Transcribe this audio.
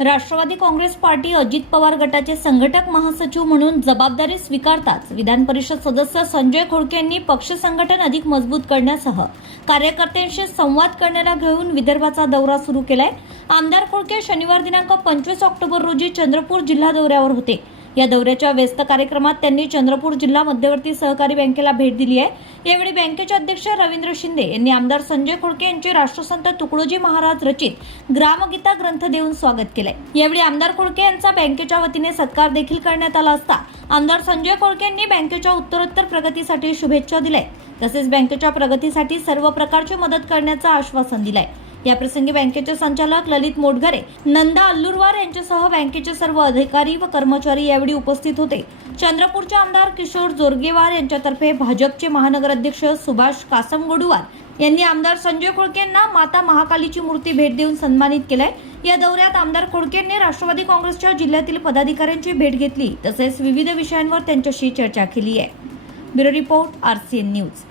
Rashtrawadi Congress party Ajit Pawar गटाचे संघटक महासचिव म्हणून जबाबदारी स्वीकारताच विधान परिषद सदस्य संजय खोडके यांनी पक्ष संघटन अधिक मजबूत करण्यासह कार्यकर्त्यांशी संवाद करण्याला घेऊन विदर्भाचा दौरा सुरू केलाय. आमदार खोडके शनिवार दिनांक पंचवीस ऑक्टोबर रोजी चंद्रपूर जिल्हा दौऱ्यावर होते. या दौऱ्याच्या व्यस्त कार्यक्रमात त्यांनी चंद्रपूर जिल्हा मध्यवर्ती सहकारी बँकेला भेट दिली आहे. यावेळी बँकेचे अध्यक्ष रवींद्र शिंदे यांनी आमदार संजय खोडके यांचे राष्ट्रसंत तुकडोजी महाराज रचित ग्रामगीता ग्रंथ देऊन स्वागत केलंय. यावेळी आमदार खोडके यांचा बँकेच्या वतीने सत्कार देखील करण्यात आला असता आमदार संजय खोडके यांनी बँकेच्या उत्तरोत्तर प्रगतीसाठी शुभेच्छा दिल्या तसेच बँकेच्या प्रगतीसाठी सर्व प्रकारची मदत करण्याचं आश्वासन दिलंय. याप्रसंगी बँकेचे संचालक ललित मोटघरे नंदा अल्लुरवार यांच्यासह बँकेचे सर्व अधिकारी व कर्मचारी यावेळी उपस्थित होते. चंद्रपूरचे आमदार किशोर जोरगेवार यांच्यातर्फे भाजपचे महानगर अध्यक्ष सुभाष कासमगोडूवार यांनी आमदार संजय खोडके यांना माता महाकालीची मूर्ती भेट देऊन सन्मानित केलाय. या दौऱ्यात आमदार खोडके यांनी राष्ट्रवादी काँग्रेसच्या जिल्ह्यातील पदाधिकाऱ्यांची भेट घेतली तसेच विविध विषयांवर त्यांच्याशी चर्चा केली आहे. Bureau report RCN news.